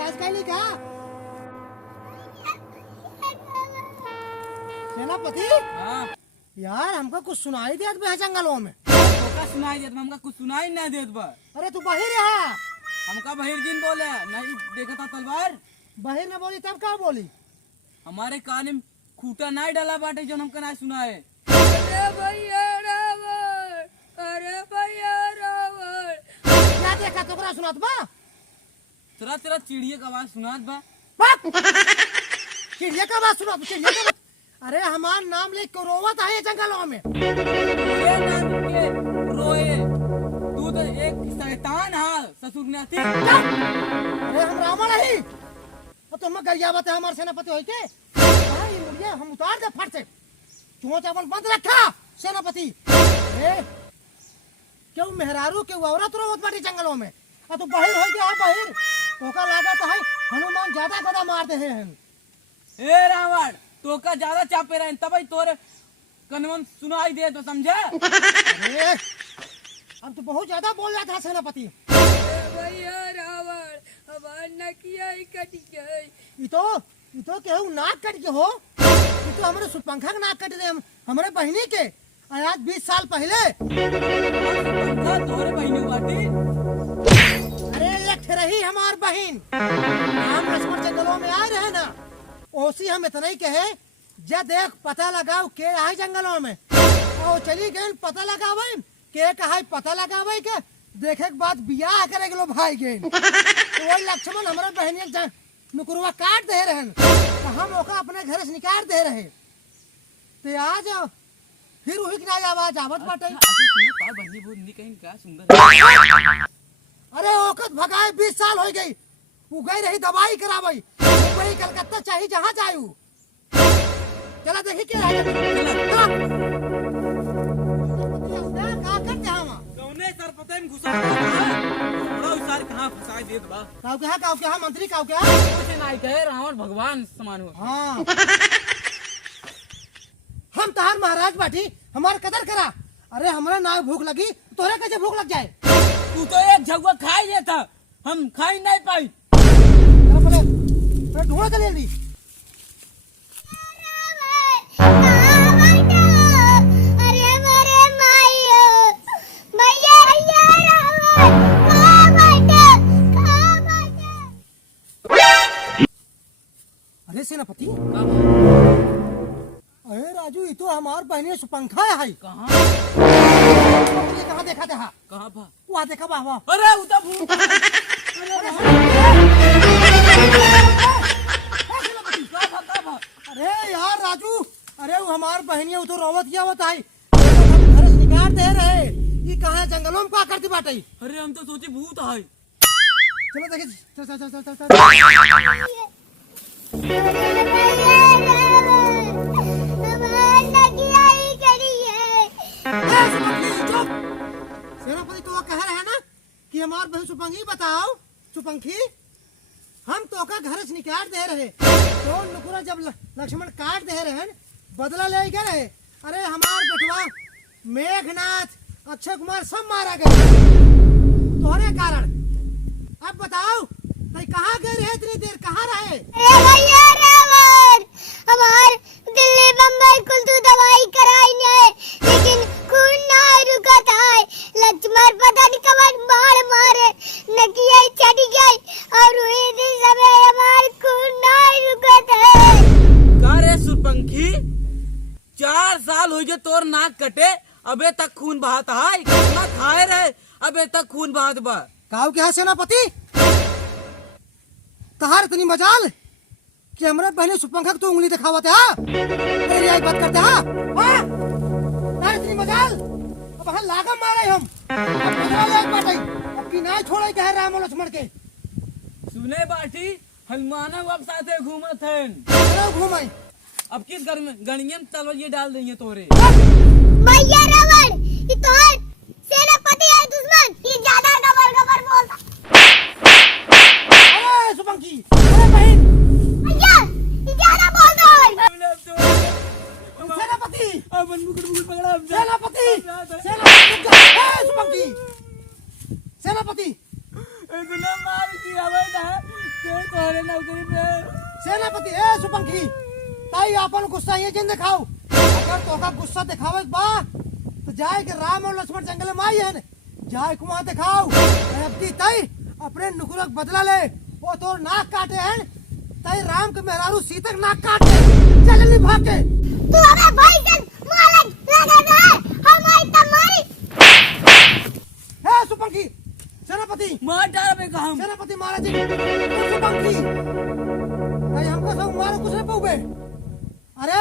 आज कहीं क्या सेनापति? हाँ यार हमको कुछ सुनाई देत बे जंगलों में। तोका सुनाई देत बा, हमका कुछ सुनाई नहीं देत बा। अरे तू बहिर रहा। हमका बहिर दिन बोले नहीं देखा था तलवार। बहिर में बोली तब क्या बोली? हमारे कान में खूटा नहीं डाला बाटे जो हमका नहीं सुनाए। अरे भैया रावण, अरे भैया रावण। क्या देखा तोकरा सुनात बा? तेरा तेरा चिड़िया का आवाज सुनात बा। चिड़िया का बात सुनात, चिड़िया का बात। अरे हमार नाम ले के रोवत है जंगलों में। रोए नाम के रोए, तू तो एक शैतान है ससुर ने आती। अरे हम रावण ही और तुम गरिया बता हमारे सेनापति होई के भाई मुड़िया हम उतार दे फट से चोंच अपन बंद रखा सेनापति। अरे क्यों मेहरारू के औरत रोवत बाटी जंगलों में और तू बाहर हो गया बाहर तोका लागत है हनुमान ज्यादा गदा मार दे हैं। ए रावण तोका ज्यादा चापे रहे तभी तोरे कनवन सुनाई दे तो समझे। अरे अब तो बहुत ज्यादा बोल रहा था सेनापति। अरे भैया रावण, हमार नकिया ही कट गई। ये तो केहू नाक कट के हो। ये तो हमारे सुपंखा का नाक कट दे हमारे बहनी के आज 20 साल पहले। तोरे बहनी बाटी। अरे एक रही हमार बहन हम लक्ष्मण जंगलों में आए रहे ना ओसी हम इतना ही कहे जा देख पता लगाओ के आए जंगलों में और चली गए पता लगावे के कहा पता लगावे के देखे के बाद बियाह करे के लो भाई गए तो वही लक्ष्मण हमारे बहनी नुकुरवा काट दे रहे तो हम ओका अपने घर से निकाल दे रहे तो आज फिर वही की आवाज आवत बाटे। बहनी बहुत कहीं क्या सुंदर। अरे ओकत भगाए 20 साल हो गई वो गई रही दवाई करावे मुंबई कलकत्ता चाहिए जहाँ जायू चला देखी क्या है का करते हम कौने सर पते में घुसा बड़ा उसार कहां फसाई देत बा। काऊ क्या मंत्री काऊ क्या कुछ नहीं कहे रावण भगवान समान हो। हाँ हम तहार महाराज बाटी हमार कदर करा। अरे हमारा ना भूख लगी तोरे कैसे भूख लग जाए? तू तो एक झगवा खाई लेता हम खाई नहीं पाई। अरे ढूंढ के ले ली। अरे सेनापति अरे राजू ये तो हमार बहनी सुपंखा है कहां कहाँ देखा था कहां बा वहाँ देखा बाबा। अरे उता भूत अरे यार राजू अरे वो हमार बहनी वो तो रोवत किया होता है घर से निकाल दे रहे ये कहाँ जंगलों में क्या करती बाटे। अरे हम तो सोचे भूत है। चलो देखिए चल चल चल चल चल सेनापति तो कह रहे हैं ना कि हमार बहन सुपंखी बताओ सुपंखी हम तो का घर से निकाल दे रहे तो नुकुरा जब लक्ष्मण काट दे रहे बदला ले गए रहे। अरे हमार बेटवा मेघनाथ अक्षय कुमार सब मारा गए तुम्हारे कारण। अब बताओ भाई कहाँ गए रहे इतनी देर कहाँ रहे? अरे भैया रावण, हमार दिल्ली बम्बई कुल तू दवाई कराई है लेकिन खून ना रुका था। लक्ष्मण पता नहीं कब मार मारे नकिया चढ़ गई और हुई दिन समय हमार खून ना रुका था। का रे सुरपंखी 4 साल हो गए तोर नाक कटे अबे तक खून बहाता है। कितना खाए रहे अबे तक खून बहात बा। काऊ क्या सेनापति तहार इतनी मजाल कि हमरे बहने सुपंखा तो उंगली दिखावत है तेरी आई बात करते हैं हां तार इतनी मजाल अब हम लागम मारे हम अब बदला ले बाटे अब की ना छोड़े कह राम और लक्ष्मण के सुने बाटी हनुमान अब साथे घूमत हैं। चलो घूमाई अब किस घर में गणिये में तलवार ये डाल देंगे तोरे। भैया रावण ये तो सेनापति है दुश्मन ये ज्यादा गबर बोलता। अरे सुपंखी अरे बहन भैया ये ज्यादा बोलता है। सेनापति अपन मुकुट पकड़ा सेनापति सेनापति सुपंखी सेनापति इतना मार दिया भाई ना के तो मेरे नौकरी पे। सेनापति ए सुपंखी ताई अपन गुस्सा ये जिन दिखाओ अगर तोका गुस्सा दिखावे बा तो जाए के राम और लक्ष्मण जंगल में आई है न जाए को वहां दिखाओ अब की ताई अपने नुकुरक बदला ले वो तो नाक काटे हैं ताई राम के मेहरारू सीतक नाक काटे चल जल्दी भाग के तू हमें भाई से मालक लगा दे हमारी तमारी हे सुपंखी सेनापति मार डाल बे का हम। सेनापति महाराज जी सुपंखी ताई हमको सब मारो कुछ नहीं पाओगे अरे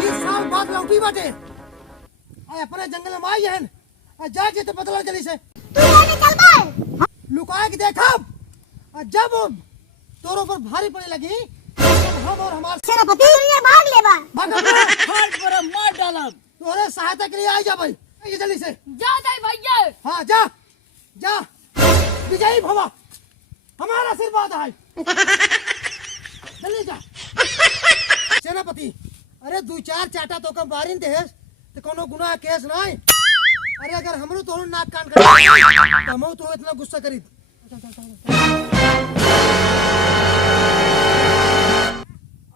20 साल बाद लौटी बाटे आय अपने जंगल में आई है जा जे तो बदला जल्दी से तू लेने चल बा लुकाए के देखा जब तोरों पर भारी पड़ने लगी तब हम और हमारे सेनापति ये भाग ले बा हाथ पर मार डालब। तोरे सहायता के लिए आई जा भाई ये जल्दी से जा दे भैया। हाँ जा जा विजयी भवा हमारा आशीर्वाद है जल्दी जा सेनापति अरे 2-4 चाटा तो कम बारिन दे तो कोनो गुनाह केस ना है अरे अगर हमरो तोड़ नाक कान कर तो हम तो इतना गुस्सा करी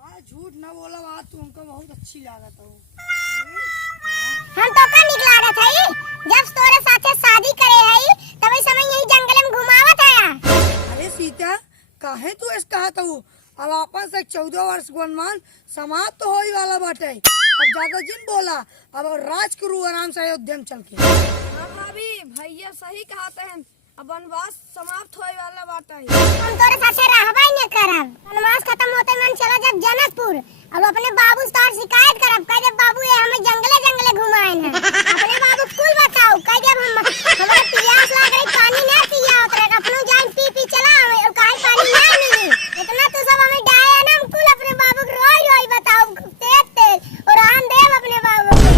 आज झूठ न बोला बात तुमको बहुत अच्छी लागत हो। हम तो का निक लागत है जब तोरे साथे शादी करे है तभी समय यही जंगल में घुमावत है। अरे सीता काहे तू ऐसे कहत हो अब आपन से 14 वर्ष गुणमान समाप्त तो होई वाला बाटे अब ज्यादा जिन बोला अब राज करू आराम से अयोध्या में चल के। हाँ भाभी भैया सही कहते हैं अब वनवास समाप्त होए वाला बात है। हम तोरे साथे रहबा ही न करब वनवास खत्म होते मन चला जब जनकपुर अब अपने बाबू से तार शिकायत करब कह जब बाबू ये हमें जंगले जंगले घुमाएन है अपने बाबू कुल बताओ कह जब हम हमारा प्यास लाग रही पानी ना पिया उतरे अपनो जान पी पी चला और काहे पानी ना मिली इतना तो सब हमें डाया ना हम कुल अपने बाबू को रोई रोई बताओ तेज तेज और आन देव अपने बाबू को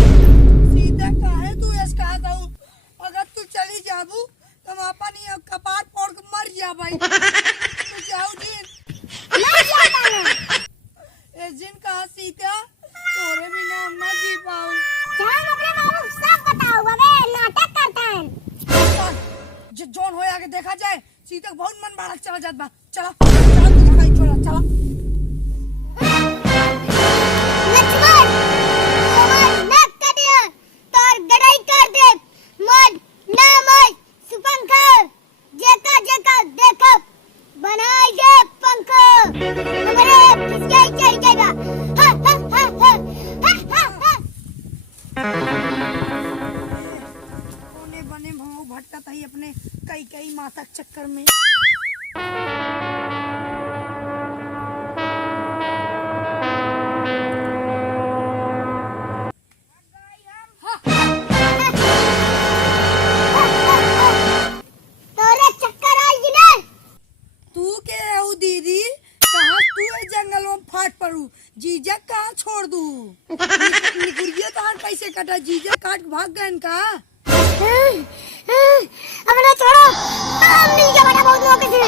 सीता काहे तू ऐसे कहत हो अगर तू चली जाबू तो हम अपन ये कपाट फोड़ के मर जा भाई तू जाओ जिन नहीं जाता ना ए जिन कहा सीता तोरे बिना हम ना जी पाऊं। जान अपने बाबू को सब बताओ अबे नाटक करता है जो जोन होए आगे देखा जाए सीता बहुत मन बाड़क चला जात बा चला चला तू दिखाई छोड़ा चला। लक्ष्मण तुम्हार नाक कटिया तोर गड़ाई कर दे मद ना मद सुपंख जेका जेका देखो बनाई दे पंख हमारे किसके चढ़ जाएगा हा हा हा हा हा कोने बने भाव भटकत है अपने कई कई माता के चक्कर में। तोरे चक्कर आई ना तू के रहू दीदी कहाँ तू है जंगल में फाट पड़ू जीजा कहाँ छोड़ दू निकुरिया कहाँ कैसे कटा जीजा काट के भाग गए का। अपना छोड़ो हम मिल के बड़ा बहुत मौके से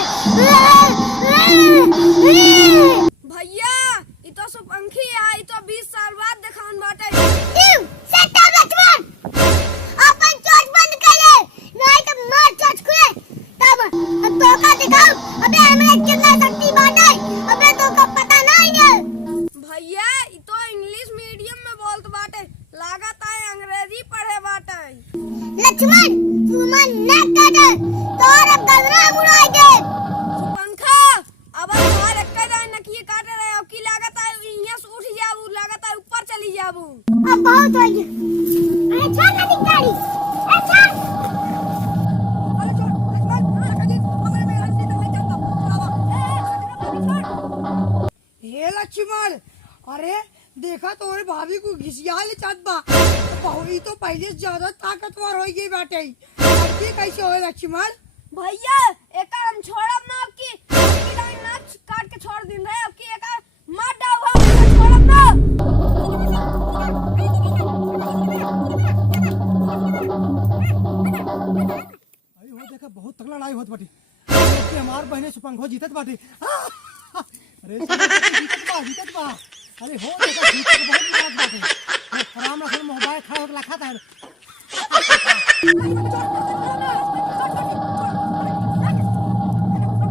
भैया ये तो सुपंखी है ये तो 20 साल बाद देखान बाटे। टीम सेट अप लक्ष्मण अपन चोट बंद कर ले नहीं तो मार चोट खुले तब अब तो का दिखाओ अबे हमरे कितना शक्ति बाटे अबे तो का पता नहीं है भैया ये तो इंग्लिश मीडियम में बोलत बाटे लागत है अंग्रेजी पढ़े बाटे। लक्ष्मण तू मन न काट तोर अब गदरा उड़ाई दे सुपंखा अब हमार एक्का जान नकिए काटे रहे अब की लागत है यहां से उठ जाबू लागत है ऊपर चली जाबू। अब बहुत हो गया अरे छोड़ ना दिखाड़ी अच्छा अरे छोड़ लक्ष्मण अरे हमारे में हंसी तो नहीं चलता। हे लक्ष्मण अरे देखा तो अरे भाभी को घिसिया ले चाहत बा बहुई तो पहले से ज्यादा ताकतवर हो गई बाटे अब की कैसे होए लक्ष्मण। भैया एक हम छोड़ब ना अब की लाइन नाच काट के छोड़ दिन रहे अब की एक मार डाव हम छोड़ब ना। अरे हो देखा बहुत तगड़ा लड़ाई होत बाटी कि हमार बहने सुपंखो जीतत बाटी अरे जीतत बा अरे हो देखा जीतत बहुत बात बाटे आराम से मोबाइल खा हो लखा था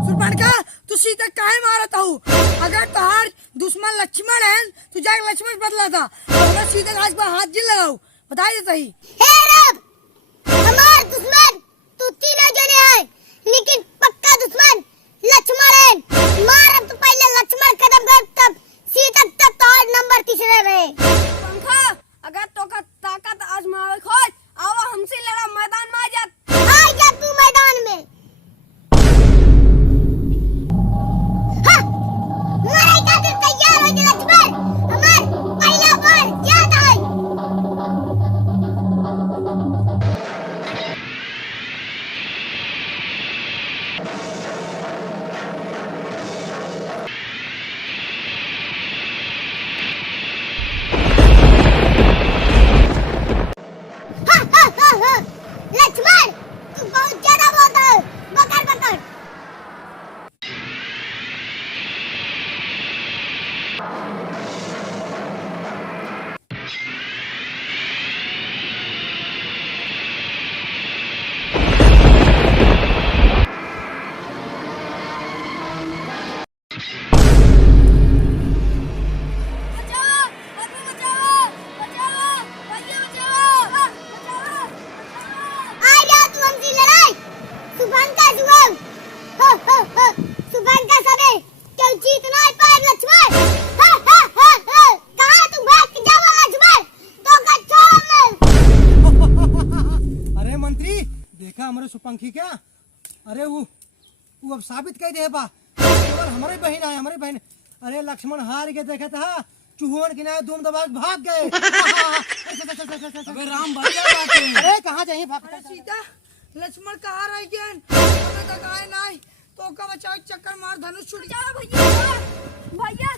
सुपंखा तू सीता काहे मारत हूँ? अगर तोहार दुश्मन लक्ष्मण है तो जाके लक्ष्मण बदला था, तो सीता घास पर हाथ जी लगाऊ, बताई दे सही। हे रब, हमार दुश्मन तू तीनों जने हैं, लेकिन पक्का दुश्मन लक्ष्मण है। मारब तो पहले लक्ष्मण कदम कर, तब सीता तब तो नंबर तीसरे रहे। पंखा, अगर तो का ताकत आजमावे खोज, आवा हमसे लड़ा, मैदान में आ जा। आ जा तू मैदान में। हाँ, मरे का तू तैयार हो जा लक्ष्मण, हमार पहला बार याद है। लक्ष्मण, तू बहुत ज्यादा बोलता है, पकड़ पकड़। बचाओ, बचाओ, बचाओ, बचाओ, भैया बचाओ, बचाओ। आ जाओ तू हमसे लड़ाई। सुबह का जुआम, सुबह का समय क्यों जीतना है पार लक्ष्मण। कहाँ तू भाग के जावा लक्ष्मण, तो का छोड़ मैं। अरे मंत्री, देखा हमारे सुपंखी क्या? अरे वो अब साबित कर दे बा, केवल हमारे बहन आए, हमारे बहन। अरे लक्ष्मण हार के देखे था, चूहोन किनारे धूम दबा के भाग गए। अबे राम बचा बाटे। अरे कहाँ जाइए भागता? सीता, लक्ष्मण कहाँ रह गया? हमें तक आए नहीं, तो का बचाओ, चक्कर मार, धनुष छूट गया। भैया, भैया,